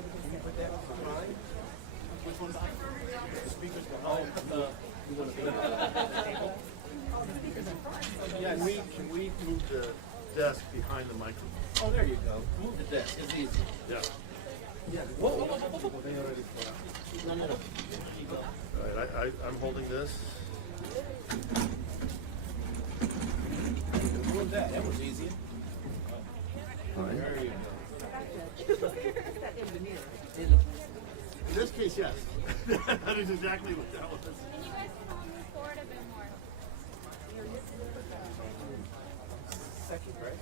Can you put that behind? Which one's the speakers behind? You want to be table? Yeah, can we move the desk behind the microphone? Oh, there you go. Move the desk. It's easy. Yeah. Yeah. Whoa, whoa, whoa, whoa, whoa. No, no, no. All right, I'm holding this. Move that. That was easy. All right. There you go. In this case, yes. That is exactly what that was. Can you guys move forward a bit more? Second, right?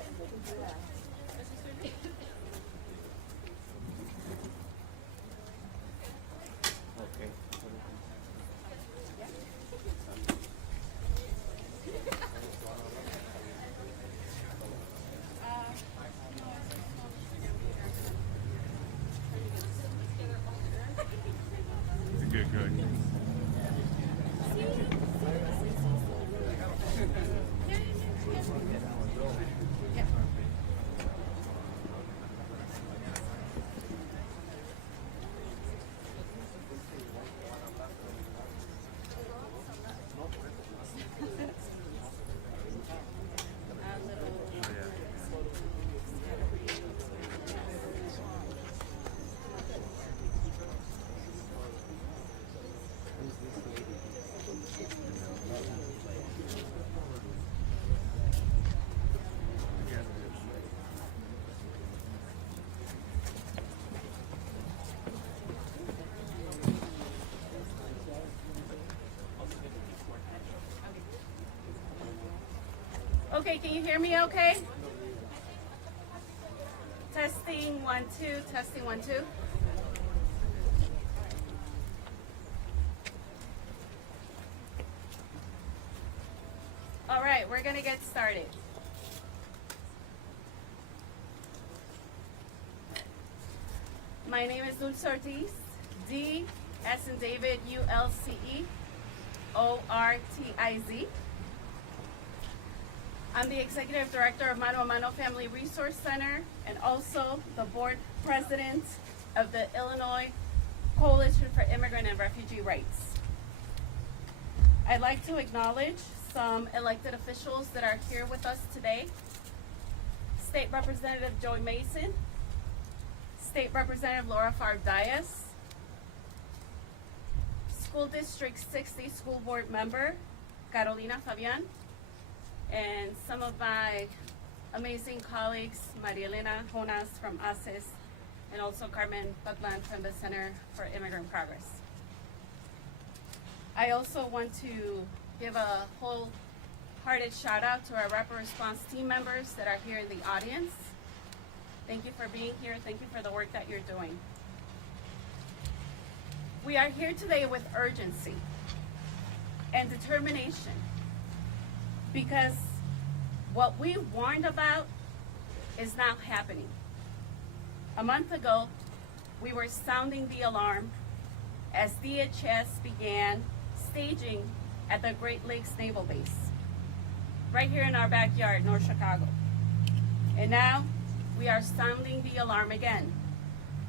Okay. Good, good. Okay, can you hear me okay? Testing 1 2, testing 1 2. All right, we're gonna get started. My name is Dulce Ortiz, D as in David, ULCE, ORTIZ. I'm the Executive Director of Mano a Mano Family Resource Center and also the Board President of the Illinois Coalition for Immigrant and Refugee Rights. I'd like to acknowledge some elected officials that are here with us today. State Representative Joey Mason, State Representative Laura Farb-Dias, School District 60 School Board Member Carolina Fabian, and some of my amazing colleagues, Maria Elena Jonas from ACES, and also Carmen Patlan from the Center for Immigrant Progress. I also want to give a wholehearted shout out to our rapid response team members that are here in the audience. Thank you for being here. Thank you for the work that you're doing. We are here today with urgency and determination, because what we warned about is now happening. A month ago, we were sounding the alarm as DHS began staging at the Great Lakes Naval Base, right here in our backyard, North Chicago. And now we are sounding the alarm again,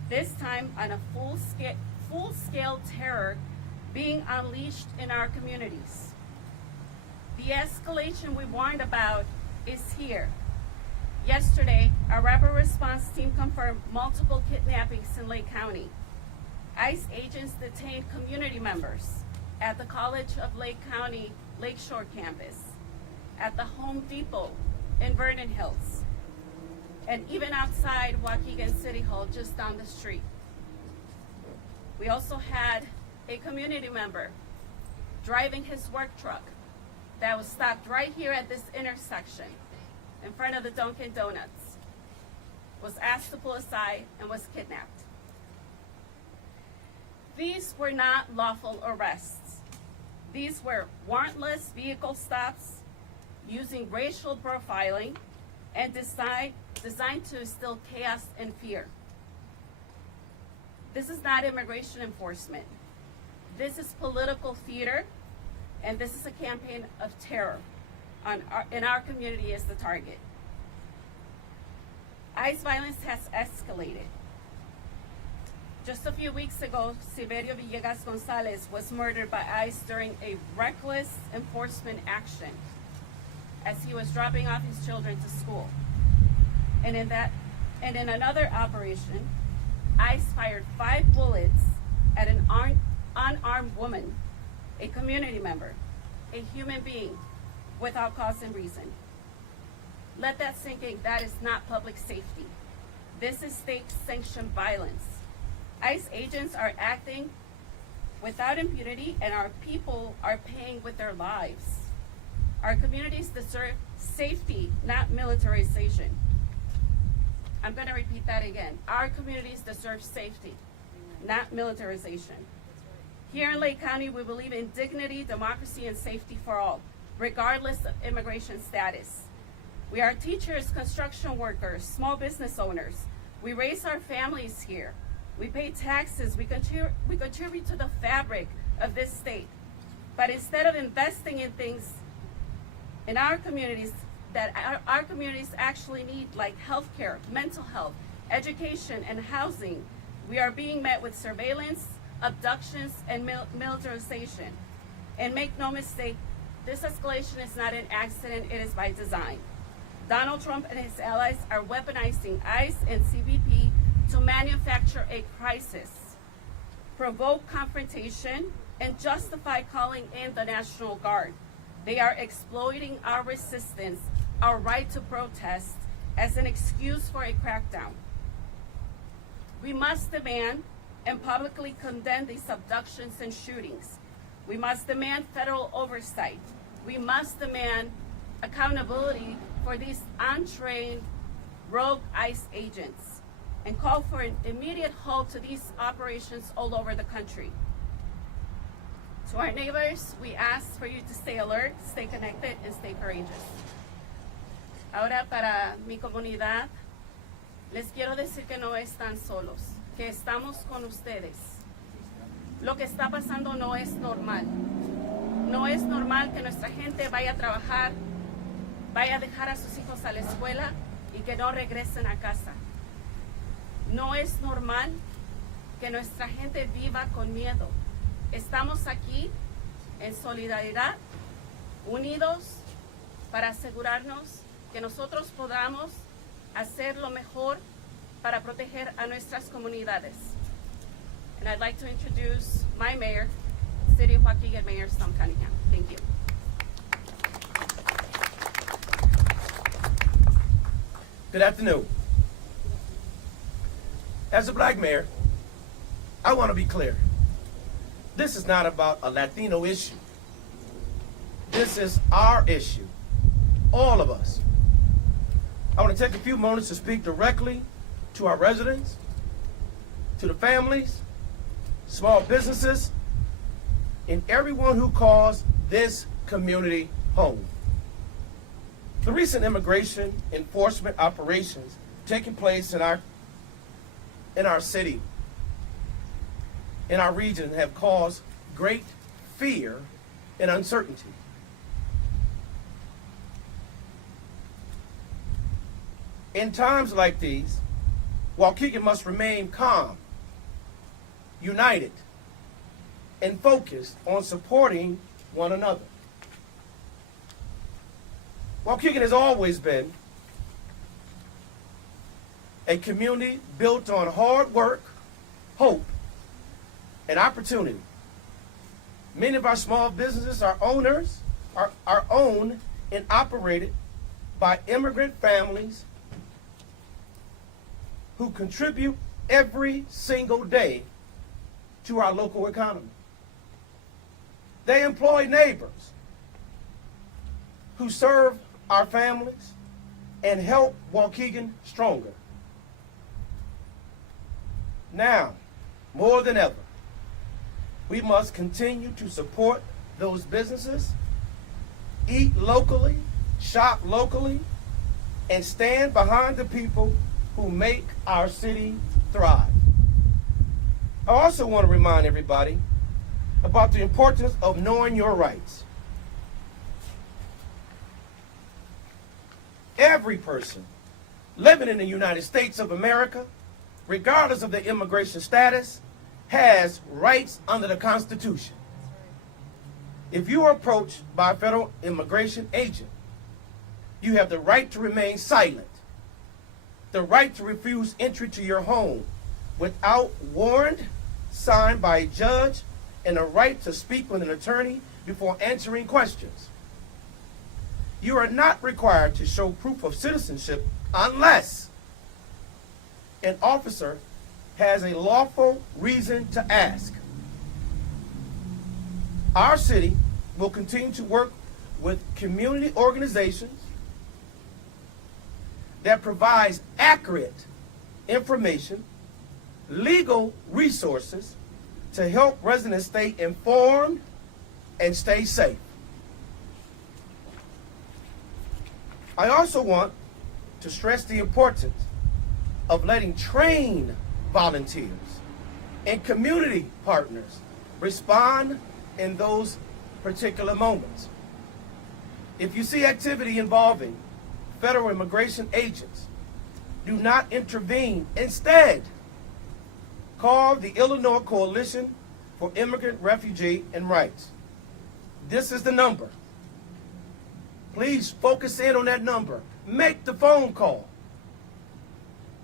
this time on a full-scale terror being unleashed in our communities. The escalation we warned about is here. Yesterday, our rapid response team confirmed multiple kidnappings in Lake County. ICE agents detained community members at the College of Lake County Lakeshore campus, at the Home Depot in Vernon Hills, and even outside Waukegan City Hall just down the street. We also had a community member driving his work truck that was stopped right here at this intersection in front of the Dunkin' Donuts, was asked to pull aside and was kidnapped. These were not lawful arrests. These were warrantless vehicle stops using racial profiling and designed to instill chaos and fear. This is not immigration enforcement. This is political theater, and this is a campaign of terror in our community as the target. ICE violence has escalated. Just a few weeks ago, Silverio Villegas Gonzalez was murdered by ICE during a reckless enforcement action as he was dropping off his children to school. And in another operation, ICE fired 5 bullets at an unarmed woman, a community member, a human being, without cause and reason. Let that sink in. That is not public safety. This is state-sanctioned violence. ICE agents are acting without impunity, and our people are paying with their lives. Our communities deserve safety, not militarization. I'm going to repeat that again. Our communities deserve safety, not militarization. Here in Lake County, we believe in dignity, democracy, and safety for all, regardless of immigration status. We are teachers, construction workers, small business owners. We raise our families here. We pay taxes. We contribute to the fabric of this state. But instead of investing in things in our communities that our communities actually need, like healthcare, mental health, education, and housing, we are being met with surveillance, abductions, and militarization. And make no mistake, this escalation is not an accident, it is by design. Donald Trump and his allies are weaponizing ICE and CBP to manufacture a crisis, provoke confrontation, and justify calling in the National Guard. They are exploiting our resistance, our right to protest, as an excuse for a crackdown. We must demand and publicly condemn these abductions and shootings. We must demand federal oversight. We must demand accountability for these untrained rogue ICE agents and call for an immediate halt to these operations all over the country. To our neighbors, we ask for you to stay alert, stay connected, and stay courageous. Ahora, para mi comunidad, les quiero decir que no están solos, que estamos con ustedes. Lo que está pasando no es normal. No es normal que nuestra gente vaya a trabajar, vaya a dejar a sus hijos a la escuela y que no regresen a casa. No es normal que nuestra gente viva con miedo. Estamos aquí en solidaridad, unidos, para asegurarnos que nosotros podamos hacer lo mejor para proteger a nuestras comunidades. And I'd like to introduce my mayor, City of Waukegan Mayor Tom Cunningham. Thank you. Good afternoon. As a black mayor, I want to be clear. This is not about a Latino issue. This is our issue, all of us. I want to take a few moments to speak directly to our residents, to the families, small businesses, and everyone who calls this community home. The recent immigration enforcement operations taking place in our city, in our region, have caused great fear and uncertainty. In times like these, Waukegan must remain calm, united, and focused on supporting one another. Waukegan has always been a community built on hard work, hope, and opportunity. Many of our small businesses are owned and operated by immigrant families who contribute every single day to our local economy. They employ neighbors who serve our families and help Waukegan stronger. Now, more than ever, we must continue to support those businesses, eat locally, shop locally, and stand behind the people who make our city thrive. I also want to remind everybody about the importance of knowing your rights. Every person living in the United States of America regardless of their immigration status, has rights under the Constitution. If you are approached by a federal immigration agent, you have the right to remain silent, the right to refuse entry to your home without warrant signed by a judge, and the right to speak with an attorney before answering questions. You are not required to show proof of citizenship unless an officer has a lawful reason to ask. Our city will continue to work with community organizations that provides accurate information, legal resources to help residents stay informed and stay safe. I also want to stress the importance of letting trained volunteers and community partners respond in those particular moments. If you see activity involving federal immigration agents, do not intervene. Instead, call the Illinois Coalition for Immigrant, Refugee, and Rights. This is the number. Please focus in on that number. Make the phone call.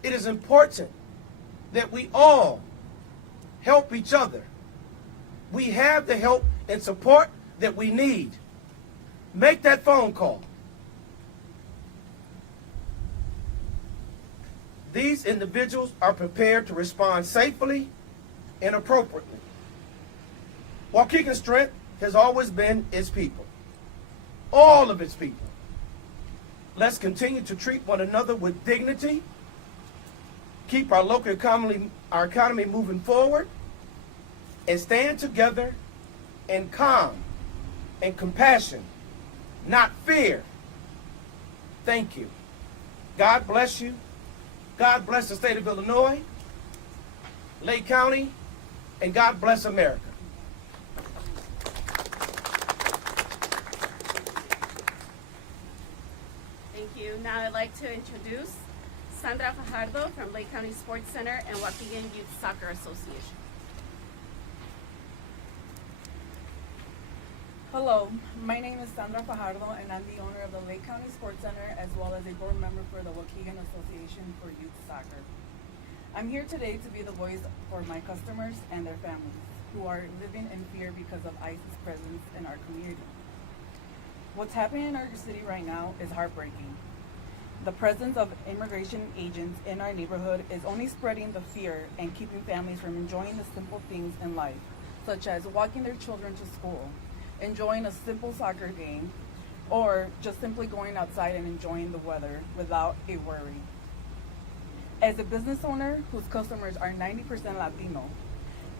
It is important that we all help each other. We have the help and support that we need. Make that phone call. These individuals are prepared to respond safely and appropriately. Waukegan's strength has always been its people, all of its people. Let's continue to treat one another with dignity, keep our local economy moving forward, and stand together in calm and compassion, not fear. Thank you. God bless you. God bless the state of Illinois, Lake County, and God bless America. Thank you. Now I'd like to introduce Sandra Fajardo from Lake County Sports Center and Waukegan Youth Soccer Association. Hello, my name is Sandra Fajardo and I'm the owner of the Lake County Sports Center as well as a board member for the Waukegan Association for Youth Soccer. I'm here today to be the voice for my customers and their families who are living in fear because of ICE's presence in our community. What's happening in our city right now is heartbreaking. The presence of immigration agents in our neighborhood is only spreading the fear and keeping families from enjoying the simple things in life, such as walking their children to school, enjoying a simple soccer game, or just simply going outside and enjoying the weather without a worry. As a business owner whose customers are 90% Latino,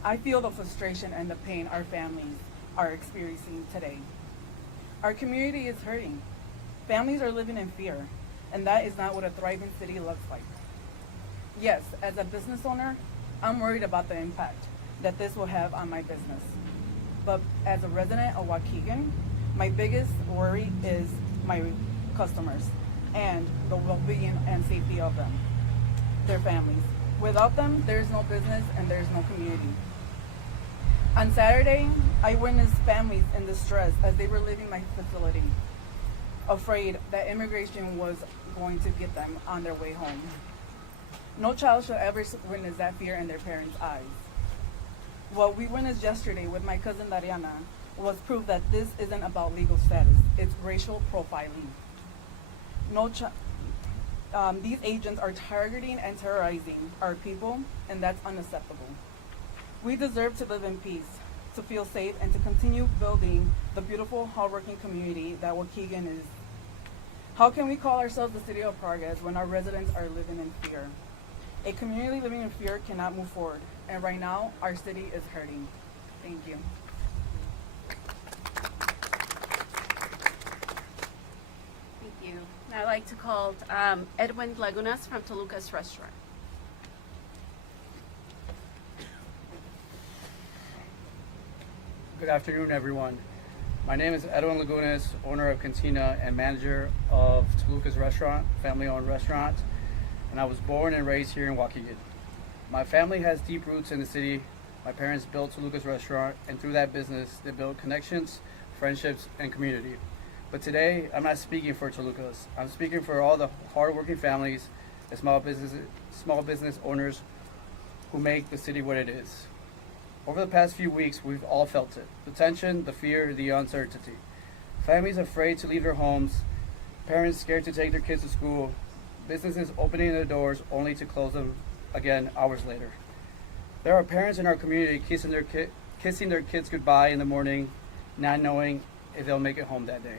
I feel the frustration and the pain our families are experiencing today. Our community is hurting. Families are living in fear, and that is not what a thriving city looks like. Yes, as a business owner, I'm worried about the impact that this will have on my business. But as a resident of Waukegan, my biggest worry is my customers and the well-being and safety of them, their families. Without them, there's no business and there's no community. On Saturday, I witnessed families in distress as they were leaving my facility, afraid that immigration was going to get them on their way home. No child should ever witness that fear in their parents' eyes. What we witnessed yesterday with my cousin Dariana was proof that this isn't about legal status, it's racial profiling. These agents are targeting and terrorizing our people, and that's unacceptable. We deserve to live in peace, to feel safe, and to continue building the beautiful, hardworking community that Waukegan is. How can we call ourselves the city of progress when our residents are living in fear? A community living in fear cannot move forward, and right now, our city is hurting. Thank you. Thank you. Now I'd like to call Edwin Lagunas from Toluca's Restaurant. Good afternoon, everyone. My name is Edwin Lagunas, owner of Cantina and manager of Toluca's Restaurant, family-owned restaurant, and I was born and raised here in Waukegan. My family has deep roots in the city. My parents built Toluca's restaurant, and through that business, they built connections, friendships, and community. But today, I'm not speaking for Toluca's. I'm speaking for all the hardworking families and small business owners who make the city what it is. Over the past few weeks, we've all felt it. The tension, the fear, the uncertainty. Families afraid to leave their homes, parents scared to take their kids to school, businesses opening their doors only to close them again hours later. There are parents in our community kissing their kids goodbye in the morning, not knowing if they'll make it home that day.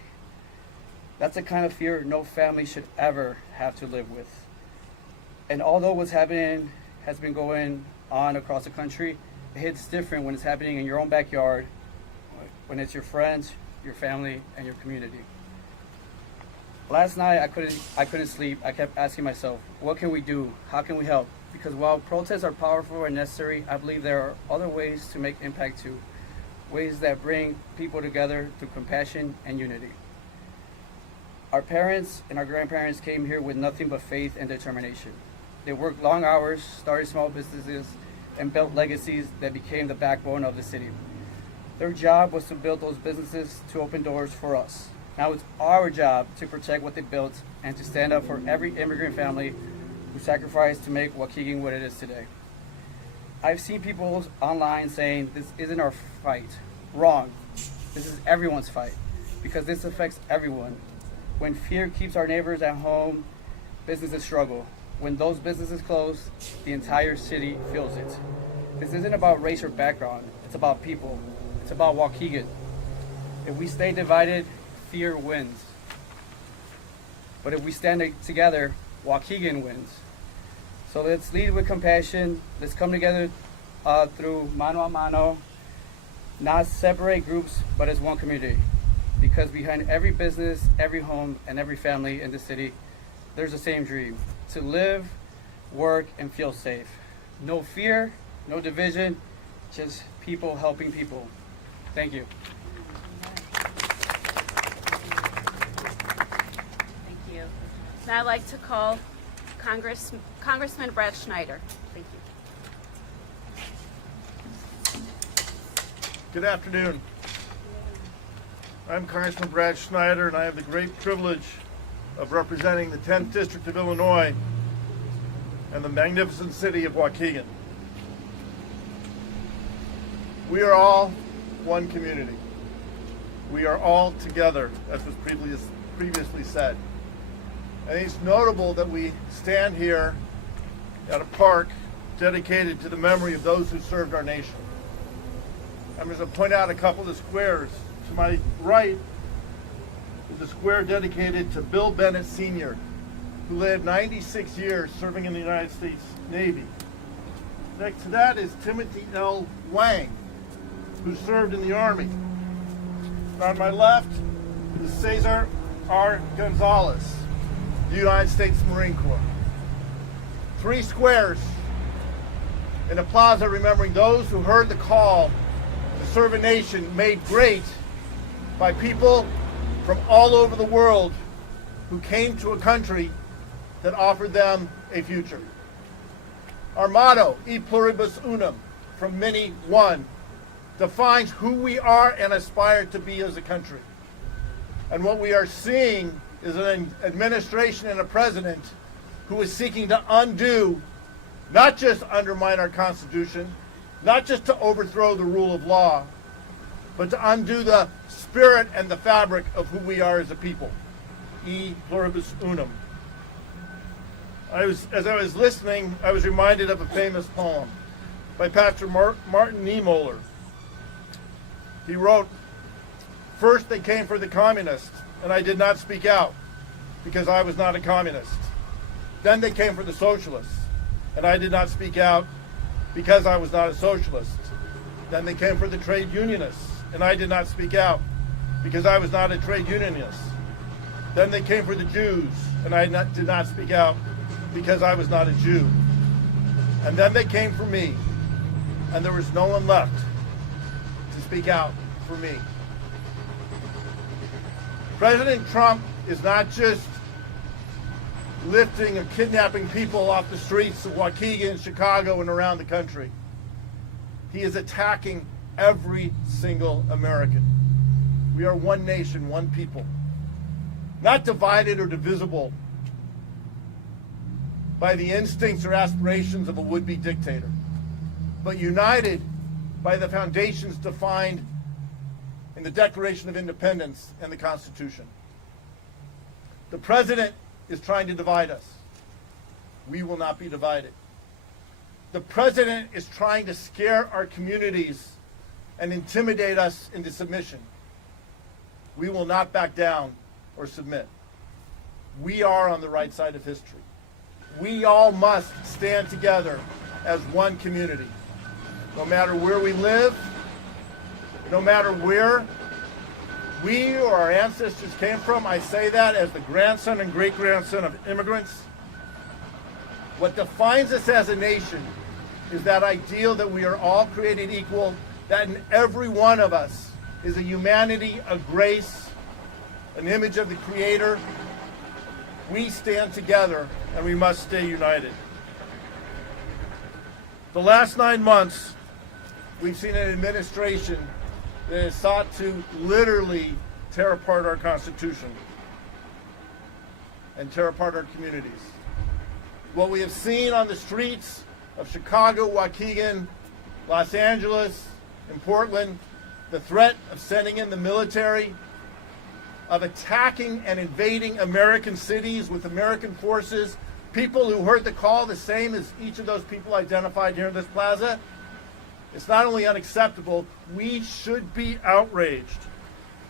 That's the kind of fear no family should ever have to live with. And although what's happening has been going on across the country, it hits different when it's happening in your own backyard, when it's your friends, your family, and your community. Last night I couldn't sleep. I kept asking myself, what can we do? How can we help? Because while protests are powerful and necessary, I believe there are other ways to make impact too. Ways that bring people together through compassion and unity. Our parents and our grandparents came here with nothing but faith and determination. They worked long hours, started small businesses, and built legacies that became the backbone of the city. Their job was to build those businesses to open doors for us. Now it's our job to protect what they built and to stand up for every immigrant family who sacrificed to make Waukegan what it is today. I've seen people online saying this isn't our fight. Wrong. This is everyone's fight because this affects everyone. When fear keeps our neighbors at home, businesses struggle. When those businesses close, the entire city feels it. This isn't about race or background. It's about people. It's about Waukegan. If we stay divided, fear wins. But if we stand together, Waukegan wins. So let's lead with compassion. Let's come together through mano a mano, not separate groups, but as one community. Because behind every business, every home, and every family in the city, there's the same dream: to live, work, and feel safe. No fear, no division, just people helping people. Thank you. Thank you. Now I'd like to call Congressman Brad Schneider. Thank you. Good afternoon. I'm Congressman Brad Schneider, and I have the great privilege of representing the 10th District of Illinois and the magnificent city of Waukegan. We are all one community. We are all together, as was previously said. And it's notable that we stand here at a park dedicated to the memory of those who served our nation. I'm going to point out a couple of squares. To my right is a square dedicated to Bill Bennett Sr., who lived 96 years serving in the United States Navy. Next to that is Timothy L. Wang, who served in the Army. And on my left is Cesar R. Gonzalez, the United States Marine Corps. 3 squares in a plaza remembering those who heard the call to serve a nation made great by people from all over the world who came to a country that offered them a future. Our motto, E pluribus unum, from many one, defines who we are and aspire to be as a country. And what we are seeing is an administration and a president who is seeking to undo, not just undermine our Constitution, not just to overthrow the rule of law, but to undo the spirit and the fabric of who we are as a people. E pluribus unum. As I was listening, I was reminded of a famous poem by Pastor Martin Niemöller. He wrote, "First they came for the communists, and I did not speak out, because I was not a communist. Then they came for the socialists, and I did not speak out, because I was not a socialist. Then they came for the trade unionists, and I did not speak out, because I was not a trade unionist. Then they came for the Jews, and I did not speak out, because I was not a Jew. And then they came for me, and there was no one left to speak out for me." President Trump is not just lifting and kidnapping people off the streets of Waukegan, Chicago, and around the country. He is attacking every single American. We are one nation, one people, not divided or divisible by the instincts or aspirations of a would-be dictator, but united by the foundations defined in the Declaration of Independence and the Constitution. The president is trying to divide us. We will not be divided. The president is trying to scare our communities and intimidate us into submission. We will not back down or submit. We are on the right side of history. We all must stand together as one community. No matter where we live, no matter where we or our ancestors came from, I say that as the grandson and great-grandson of immigrants. What defines us as a nation is that ideal that we are all created equal, that in every one of us is a humanity, a grace, an image of the Creator. We stand together and we must stay united. The last 9 months, we've seen an administration that has sought to literally tear apart our Constitution and tear apart our communities. What we have seen on the streets of Chicago, Waukegan, Los Angeles, and Portland, the threat of sending in the military, of attacking and invading American cities with American forces, people who heard the call the same as each of those people identified here in this plaza. It's not only unacceptable, we should be outraged.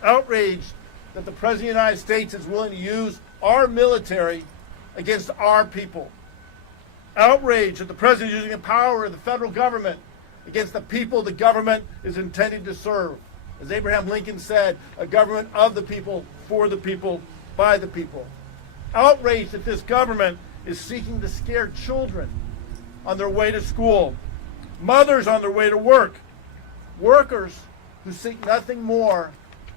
Outraged that the President of the United States is willing to use our military against our people. Outraged that the President is using the power of the federal government against the people the government is intended to serve. As Abraham Lincoln said, a government of the people, for the people, by the people. Outraged that this government is seeking to scare children on their way to school, mothers on their way to work, workers who seek nothing more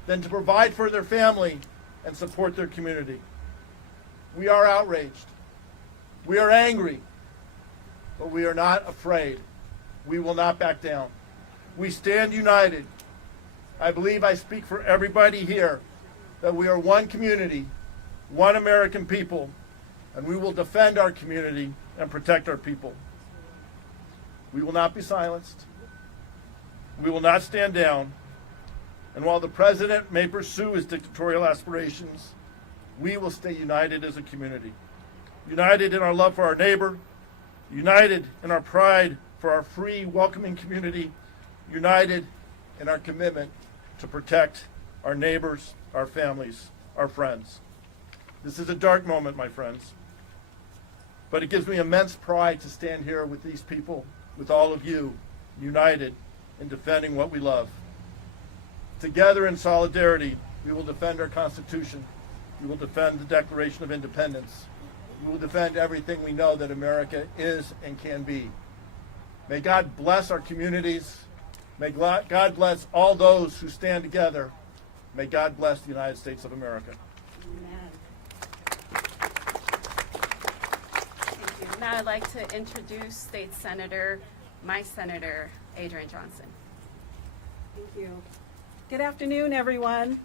than to provide for their family and support their community. We are outraged. We are angry, but we are not afraid. We will not back down. We stand united. I believe I speak for everybody here that we are one community, one American people, and we will defend our community and protect our people. We will not be silenced. We will not stand down. And while the president may pursue his dictatorial aspirations, we will stay united as a community. United in our love for our neighbor, united in our pride for our free, welcoming community, united in our commitment to protect our neighbors, our families, our friends. This is a dark moment, my friends, but it gives me immense pride to stand here with these people, with all of you, united in defending what we love. Together in solidarity, we will defend our Constitution. We will defend the Declaration of Independence. We will defend everything we know that America is and can be. May God bless our communities. May God bless all those who stand together. May God bless the United States of America. Amen. Thank you. Now I'd like to introduce State Senator, my Senator, Adrian Johnson. Thank you. Good afternoon, everyone.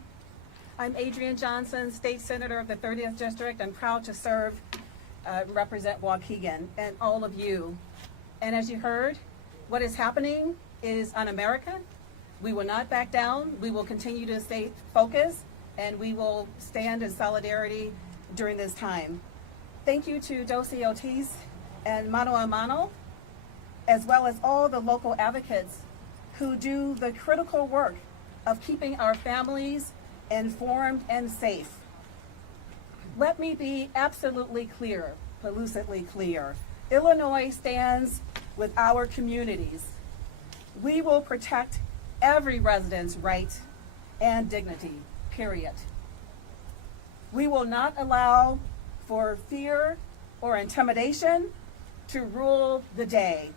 I'm Adrian Johnson, State Senator of the 30th District. I'm proud to serve, represent Waukegan and all of you. And as you heard, what is happening is un-American. We will not back down. We will continue to stay focused, and we will stand in solidarity during this time. Thank you to Dosi Ortiz and Mano a Mano, as well as all the local advocates who do the critical work of keeping our families informed and safe. Let me be absolutely clear, lucidly clear. Illinois stands with our communities. We will protect every resident's right and dignity, period. We will not allow for fear or intimidation to rule the day.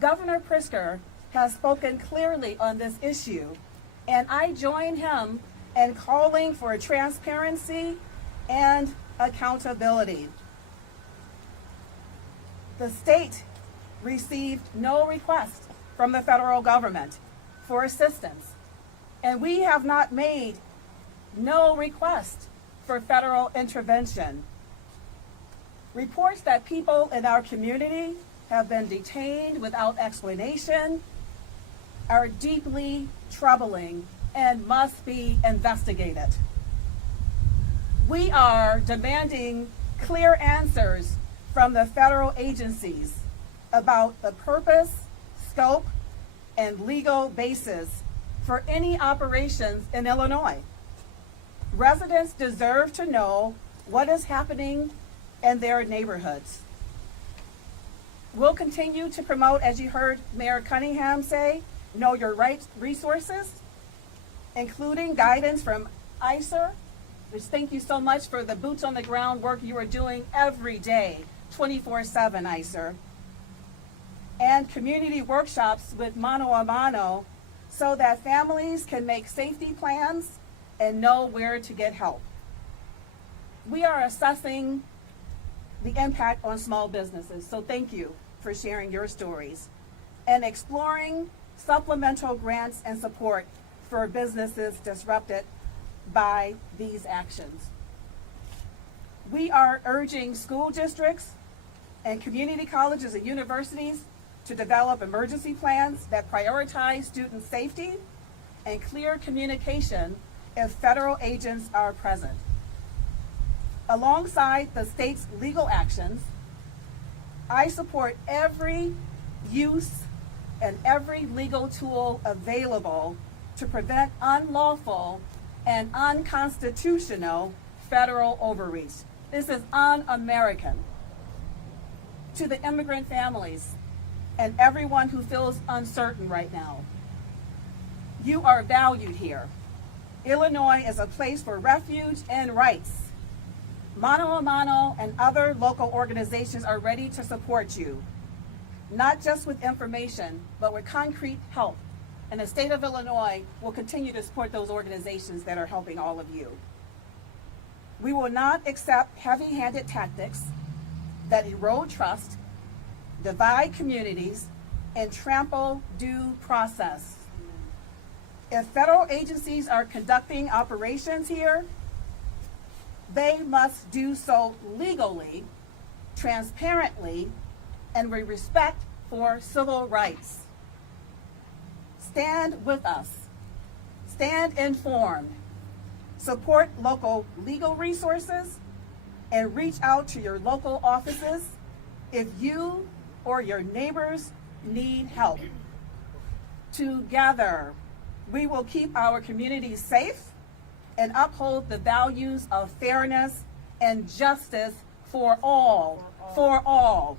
Governor Pritzker has spoken clearly on this issue, and I join him in calling for transparency and accountability. The state received no request from the federal government for assistance, and we have not made no request for federal intervention. Reports that people in our community have been detained without explanation are deeply troubling and must be investigated. We are demanding clear answers from the federal agencies about the purpose, scope, and legal basis for any operations in Illinois. Residents deserve to know what is happening in their neighborhoods. We'll continue to promote, as you heard Mayor Cunningham say, know your rights resources, including guidance from ICER, which thank you so much for the boots on the ground work you are doing every day, 24/7 ICER, and community workshops with mano a mano so that families can make safety plans and know where to get help. We are assessing the impact on small businesses, so thank you for sharing your stories, and exploring supplemental grants and support for businesses disrupted by these actions. We are urging school districts and community colleges and universities to develop emergency plans that prioritize student safety and clear communication if federal agents are present. Alongside the state's legal actions, I support every use and every legal tool available to prevent unlawful and unconstitutional federal overreach. This is un-American. To the immigrant families and everyone who feels uncertain right now, you are valued here. Illinois is a place for refuge and rights. Mano a Mano and other local organizations are ready to support you, not just with information, but with concrete help. And the state of Illinois will continue to support those organizations that are helping all of you. We will not accept heavy-handed tactics that erode trust, divide communities, and trample due process. If federal agencies are conducting operations here, they must do so legally, transparently, and with respect for civil rights. Stand with us. Stand informed. Support local legal resources and reach out to your local offices if you or your neighbors need help. Together, we will keep our communities safe and uphold the values of fairness and justice for all. For all.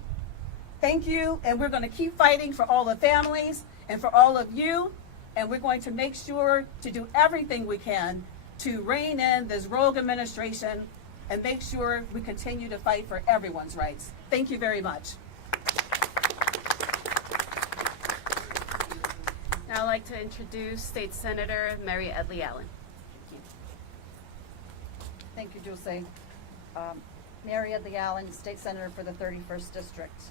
Thank you, and we're going to keep fighting for all the families and for all of you, and we're going to make sure to do everything we can to rein in this rogue administration and make sure we continue to fight for everyone's rights. Thank you very much. Now I'd like to introduce State Senator Mary Edley Allen. Thank you, Jose. Mary Edley Allen, State Senator for the 31st District.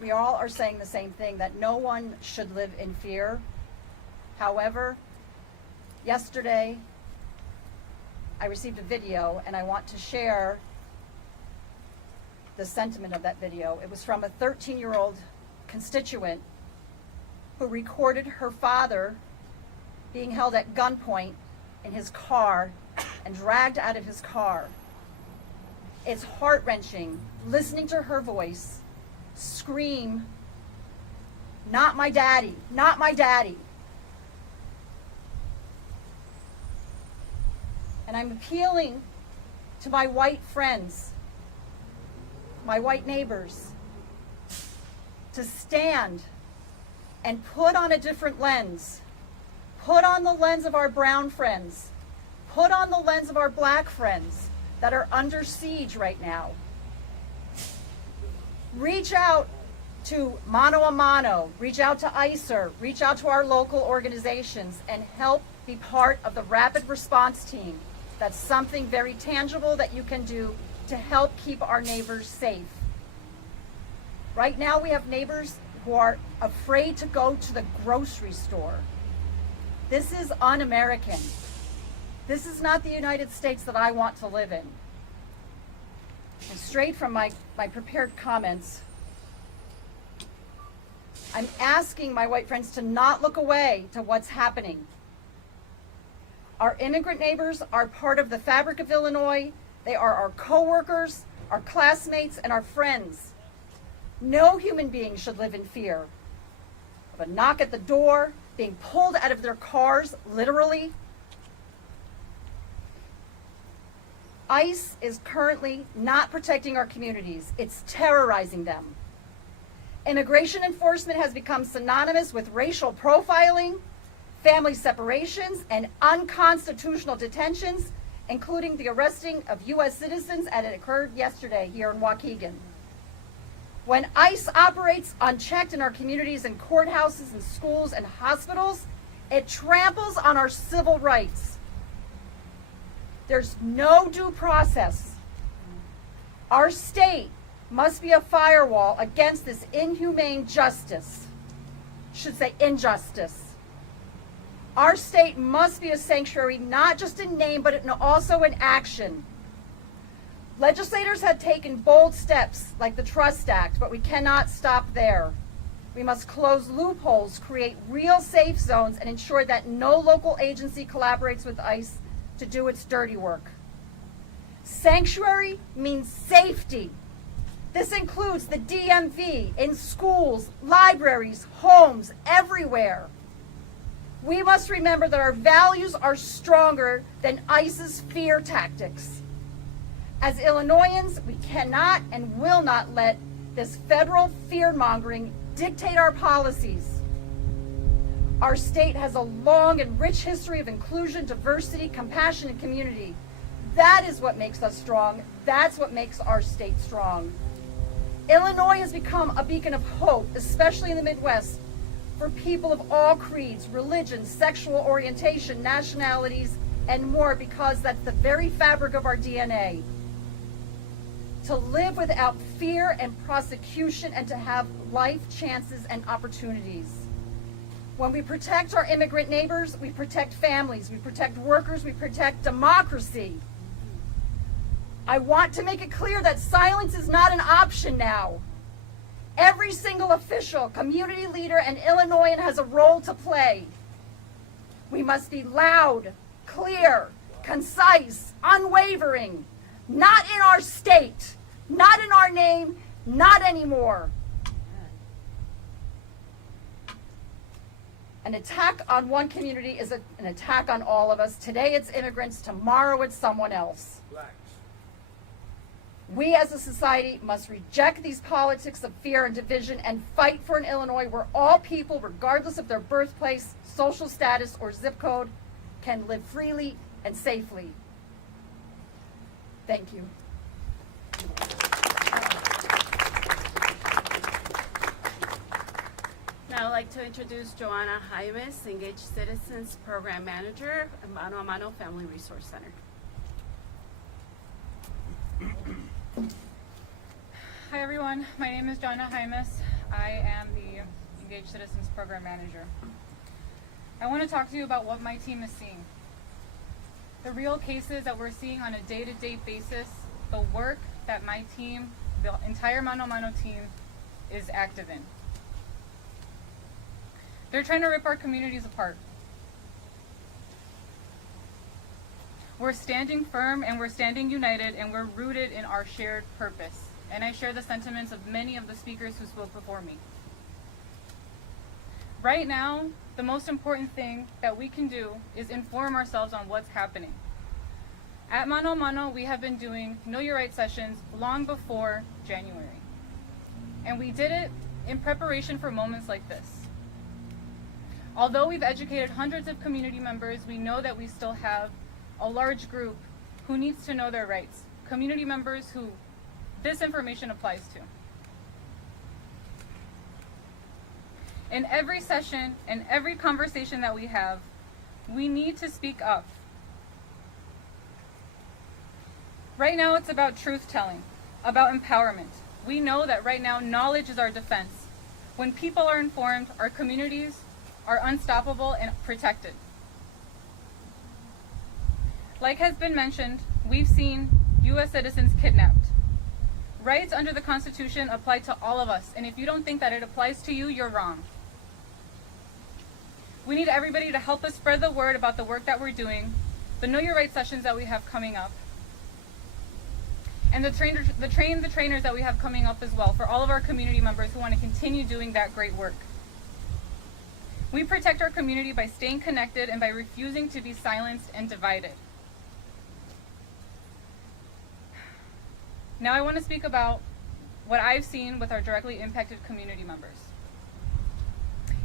We all are saying the same thing, that no one should live in fear. However, yesterday I received a video and I want to share the sentiment of that video. It was from a 13-year-old constituent who recorded her father being held at gunpoint in his car and dragged out of his car. It's heart-wrenching listening to her voice scream, "Not my daddy, not my daddy." And I'm appealing to my white friends, my white neighbors, to stand and put on a different lens. Put on the lens of our brown friends. Put on the lens of our black friends that are under siege right now. Reach out to Mano a Mano, reach out to ICER, reach out to our local organizations, and help be part of the rapid response team That's something very tangible that you can do to help keep our neighbors safe. Right now we have neighbors who are afraid to go to the grocery store. This is un-American. This is not the United States that I want to live in. And straight from my prepared comments, I'm asking my white friends to not look away to what's happening. Our immigrant neighbors are part of the fabric of Illinois. They are our co-workers, our classmates, and our friends. No human being should live in fear of a knock at the door, being pulled out of their cars, literally. ICE is currently not protecting our communities. It's terrorizing them. Immigration enforcement has become synonymous with racial profiling, family separations, and unconstitutional detentions, including the arresting of U.S. citizens, as it occurred yesterday here in Waukegan. When ICE operates unchecked in our communities and courthouses and schools and hospitals, it tramples on our civil rights. There's no due process. Our state must be a firewall against this inhumane justice. Should say injustice. Our state must be a sanctuary, not just in name, but also in action. Legislators have taken bold steps like the Trust Act, but we cannot stop there. We must close loopholes, create real safe zones, and ensure that no local agency collaborates with ICE to do its dirty work. Sanctuary means safety. This includes the DMV in schools, libraries, homes, everywhere. We must remember that our values are stronger than ICE's fear tactics. As Illinoisans, we cannot and will not let this federal fear-mongering dictate our policies. Our state has a long and rich history of inclusion, diversity, compassion, and community. That is what makes us strong. That's what makes our state strong. Illinois has become a beacon of hope, especially in the Midwest, for people of all creeds, religions, sexual orientation, nationalities, and more, because that's the very fabric of our DNA. To live without fear and prosecution and to have life chances and opportunities. When we protect our immigrant neighbors, we protect families, we protect workers, we protect democracy. I want to make it clear that silence is not an option now. Every single official, community leader, and Illinoisan has a role to play. We must be loud, clear, concise, unwavering. Not in our state, not in our name, not anymore. An attack on one community is an attack on all of us. Today it's immigrants, tomorrow it's someone else. We as a society must reject these politics of fear and division and fight for an Illinois where all people, regardless of their birthplace, social status, or zip code, can live freely and safely. Thank you. Now I'd like to introduce Joanna Jaimes, Engaged Citizens Program Manager at Mano a Mano Family Resource Center. Hi everyone, my name is Joanna Jaimes. I am the Engaged Citizens Program Manager. I want to talk to you about what my team is seeing. The real cases that we're seeing on a day-to-day basis, the work that my team, the entire Mano a Mano team, is active in. They're trying to rip our communities apart. We're standing firm and we're standing united and we're rooted in our shared purpose. And I share the sentiments of many of the speakers who spoke before me. Right now, the most important thing that we can do is inform ourselves on what's happening. At Mano a Mano, we have been doing Know Your Rights sessions long before January. And we did it in preparation for moments like this. Although we've educated hundreds of community members, we know that we still have a large group who needs to know their rights. Community members who this information applies to. In every session and every conversation that we have, we need to speak up. Right now it's about truth telling, about empowerment. We know that right now knowledge is our defense. When people are informed, our communities are unstoppable and protected. Like has been mentioned, we've seen U.S. citizens kidnapped. Rights under the Constitution apply to all of us, and if you don't think that it applies to you, you're wrong. We need everybody to help us spread the word about the work that we're doing, the Know Your Rights sessions that we have coming up, and the trainers that we have coming up as well for all of our community members who want to continue doing that great work. We protect our community by staying connected and by refusing to be silenced and divided. Now I want to speak about what I've seen with our directly impacted community members.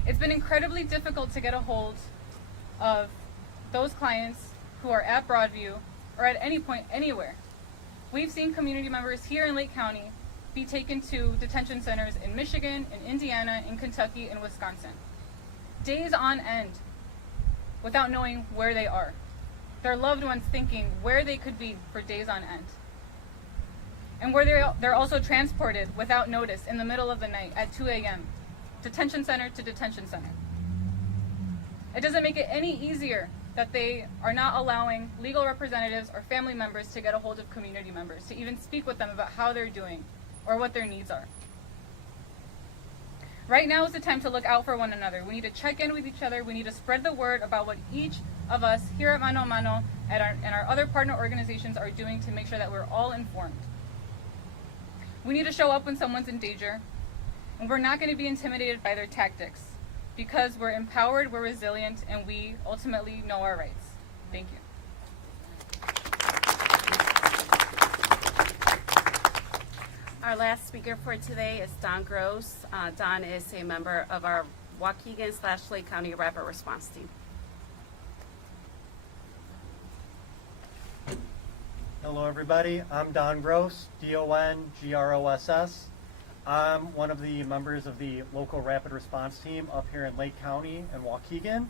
It's been incredibly difficult to get a hold of those clients who are at Broadview or at any point anywhere. We've seen community members here in Lake County be taken to detention centers in Michigan, in Indiana, in Kentucky, and Wisconsin. Days on end without knowing where they are. Their loved ones thinking where they could be for days on end. And where they're also transported without notice in the middle of the night at 2 a.m. Detention center to detention center. It doesn't make it any easier that they are not allowing legal representatives or family members to get a hold of community members, to even speak with them about how they're doing or what their needs are. Right now is the time to look out for one another. We need to check in with each other. We need to spread the word about what each of us here at Mano a Mano and our other partner organizations are doing to make sure that we're all informed. We need to show up when someone's in danger, and we're not going to be intimidated by their tactics because we're empowered, we're resilient, and we ultimately know our rights. Thank you. Our last speaker for today is Don Gross. Don is a member of our Waukegan/Lake County Rapid Response Team. Hello everybody, I'm Don Gross, D-O-N-G-R-O-S-S. I'm one of the members of the local rapid response team up here in Lake County and Waukegan.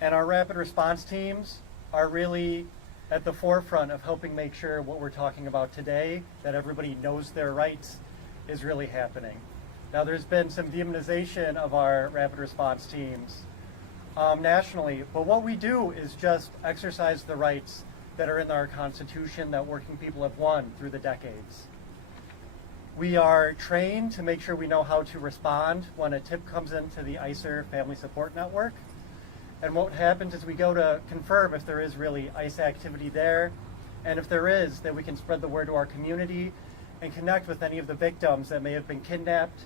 And our rapid response teams are really at the forefront of helping make sure what we're talking about today, that everybody knows their rights, is really happening. Now there's been some demonization of our rapid response teams nationally, but what we do is just exercise the rights that are in our Constitution that working people have won through the decades. We are trained to make sure we know how to respond when a tip comes into the ICER Family Support Network. And what happens is we go to confirm if there is really ICE activity there, and if there is, then we can spread the word to our community and connect with any of the victims that may have been kidnapped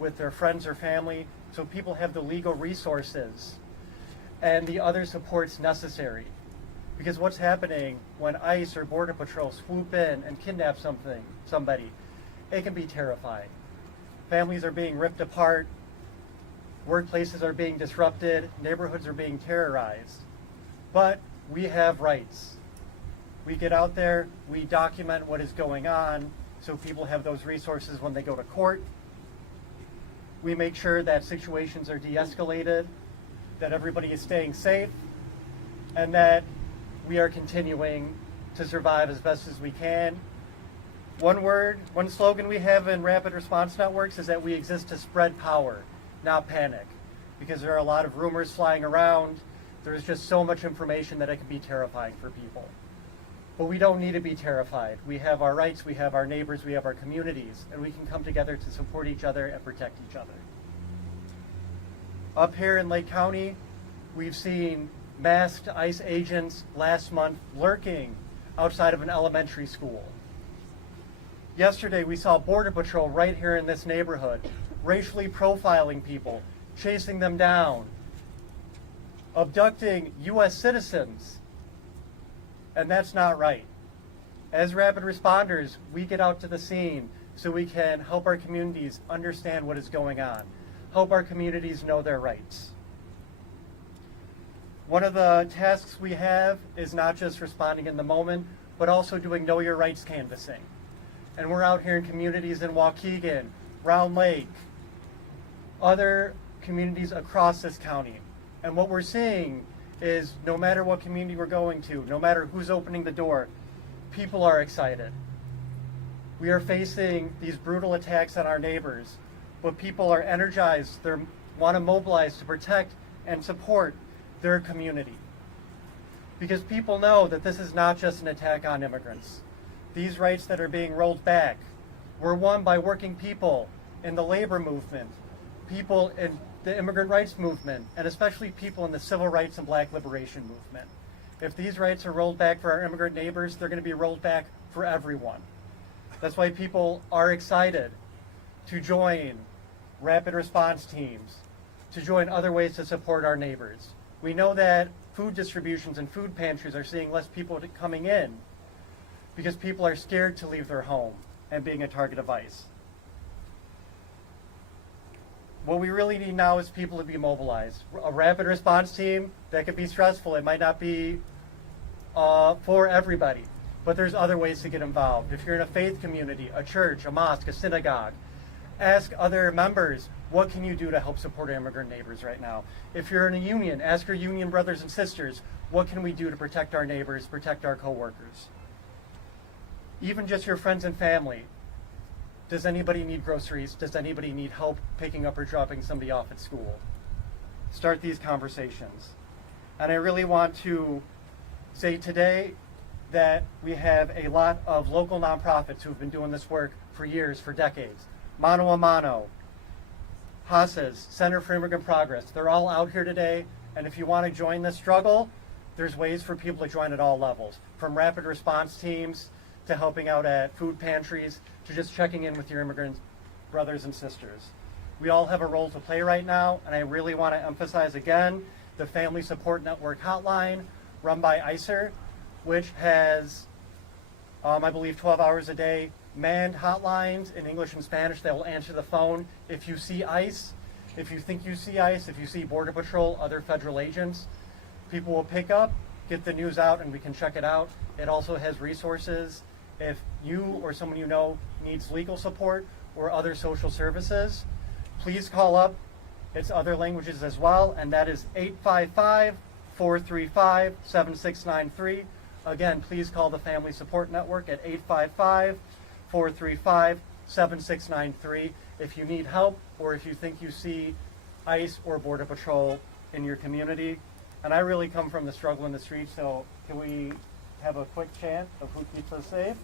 with their friends or family, so people have the legal resources and the other supports necessary. Because what's happening when ICE or Border Patrol swoop in and kidnap somebody, it can be terrifying. Families are being ripped apart, workplaces are being disrupted, neighborhoods are being terrorized. But we have rights. We get out there, we document what is going on, so people have those resources when they go to court. We make sure that situations are de-escalated, that everybody is staying safe, and that we are continuing to survive as best as we can. One slogan we have in Rapid Response Networks is that we exist to spread power, not panic, because there are a lot of rumors flying around. There's just so much information that it can be terrifying for people. But we don't need to be terrified. We have our rights, we have our neighbors, we have our communities, and we can come together to support each other and protect each other. Up here in Lake County, we've seen masked ICE agents last month lurking outside of an elementary school. Yesterday, we saw Border Patrol right here in this neighborhood, racially profiling people, chasing them down, abducting U.S. citizens, and that's not right. As rapid responders, we get out to the scene so we can help our communities understand what is going on, help our communities know their rights. One of the tasks we have is not just responding in the moment, but also doing Know Your Rights canvassing. And we're out here in communities in Waukegan, Round Lake, other communities across this county. And what we're seeing is no matter what community we're going to, no matter who's opening the door, people are excited. We are facing these brutal attacks on our neighbors, but people are energized. They want to mobilize to protect and support their community. Because people know that this is not just an attack on immigrants. These rights that are being rolled back were won by working people in the labor movement, people in the immigrant rights movement, and especially people in the civil rights and black liberation movement. If these rights are rolled back for our immigrant neighbors, they're going to be rolled back for everyone. That's why people are excited to join rapid response teams, to join other ways to support our neighbors. We know that food distributions and food pantries are seeing less people coming in because people are scared to leave their home and being a target of ICE. What we really need now is people to be mobilized. A rapid response team, that could be stressful. It might not be for everybody, but there's other ways to get involved. If you're in a faith community, a church, a mosque, a synagogue, ask other members, what can you do to help support our immigrant neighbors right now? If you're in a union, ask your union brothers and sisters, what can we do to protect our neighbors, protect our coworkers? Even just your friends and family. Does anybody need groceries? Does anybody need help picking up or dropping somebody off at school? Start these conversations. And I really want to say today that we have a lot of local nonprofits who've been doing this work for years, for decades. Mano a Mano, HASA's, Center for Immigrant Progress. They're all out here today, and if you want to join this struggle, there's ways for people to join at all levels, from rapid response teams to helping out at food pantries to just checking in with your immigrant brothers and sisters. We all have a role to play right now, and I really want to emphasize again the Family Support Network hotline run by ICER, which has, I believe, 12 hours a day, manned hotlines in English and Spanish that will answer the phone. If you see ICE, if you think you see ICE, if you see Border Patrol, other federal agents, people will pick up, get the news out, and we can check it out. It also has resources. If you or someone you know needs legal support or other social services, please call up. It's other languages as well, and that is 855-435-7693. Again, please call the Family Support Network at 855-435-7693 if you need help or if you think you see ICE or Border Patrol in your community. And I really come from the struggle in the streets, so can we have a quick chant of who keeps us safe?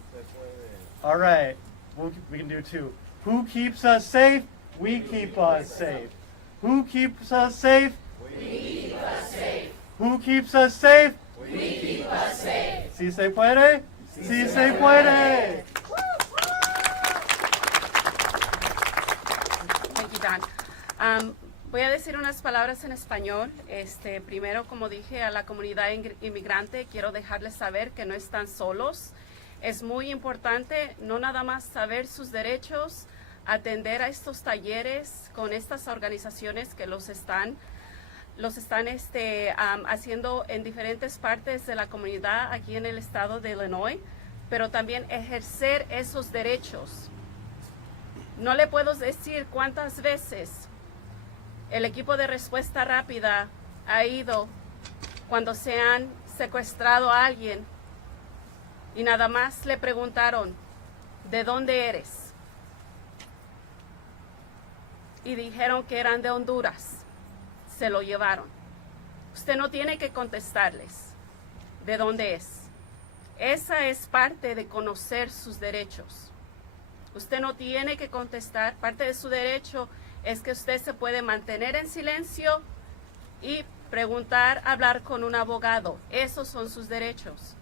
All right, we can do two. Who keeps us safe? We keep us safe. Who keeps us safe? We keep us safe. Who keeps us safe? We keep us safe. Si se puede? Si se puede. Thank you, Don. Voy a decir unas palabras en español. Primero, como dije, a la comunidad inmigrante, quiero dejarles saber que no están solos. Es muy importante no nada más saber sus derechos, atender a estos talleres con estas organizaciones que los están haciendo en diferentes partes de la comunidad aquí en el estado de Illinois, pero también ejercer esos derechos. No le puedo decir cuántas veces el equipo de respuesta rápida ha ido cuando se han secuestrado a alguien y nada más le preguntaron, ¿de dónde eres? Y dijeron que eran de Honduras. Se lo llevaron. Usted no tiene que contestarles de dónde es. Esa es parte de conocer sus derechos. Usted no tiene que contestar. Parte de su derecho es que usted se puede mantener en silencio y preguntar, hablar con un abogado. Esos son sus derechos.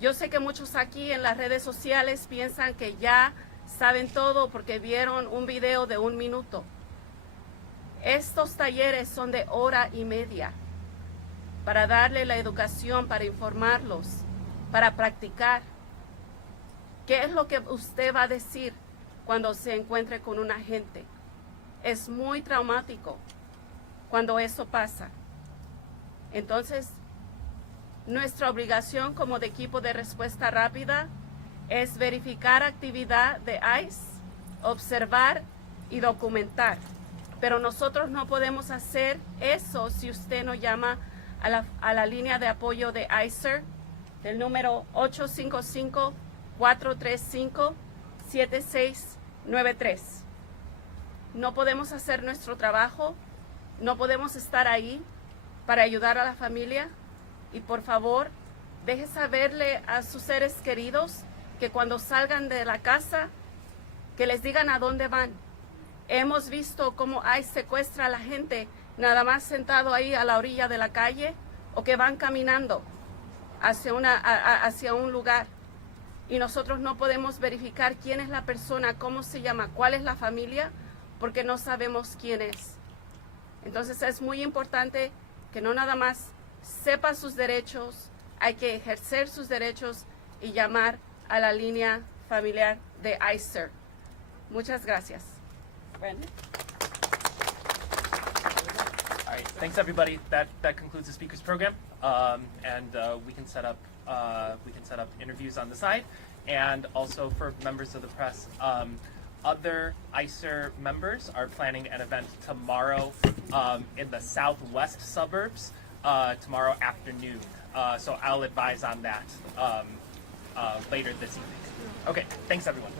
Yo sé que muchos aquí en las redes sociales piensan que ya saben todo porque vieron un video de 1 minuto. Estos talleres son de 1 hora y media para darle la educación, para informarlos, para practicar. ¿Qué es lo que usted va a decir cuando se encuentre con un agente? Es muy traumático cuando eso pasa. Entonces, nuestra obligación como de equipo de respuesta rápida es verificar actividad de ICE, observar y documentar. Pero nosotros no podemos hacer eso si usted no llama a la línea de apoyo de ICER, del número 435-7693. No podemos hacer nuestro trabajo, no podemos estar ahí para ayudar a la familia y por favor, deje saberle a sus seres queridos que cuando salgan de la casa, que les digan a dónde van. Hemos visto cómo ICE secuestra a la gente nada más sentado ahí a la orilla de la calle o que van caminando hacia un lugar. Y nosotros no podemos verificar quién es la persona, cómo se llama, cuál es la familia, porque no sabemos quién es. Entonces es muy importante que no nada más sepa sus derechos, hay que ejercer sus derechos y llamar a la línea familiar de ICER. Muchas gracias. Brandon? All right, thanks everybody. That concludes the speakers program, and we can set up interviews on the side, and also for members of the press. Other ICER members are planning an event tomorrow in the southwest suburbs tomorrow afternoon. So I'll advise on that later this evening. Okay, thanks everyone.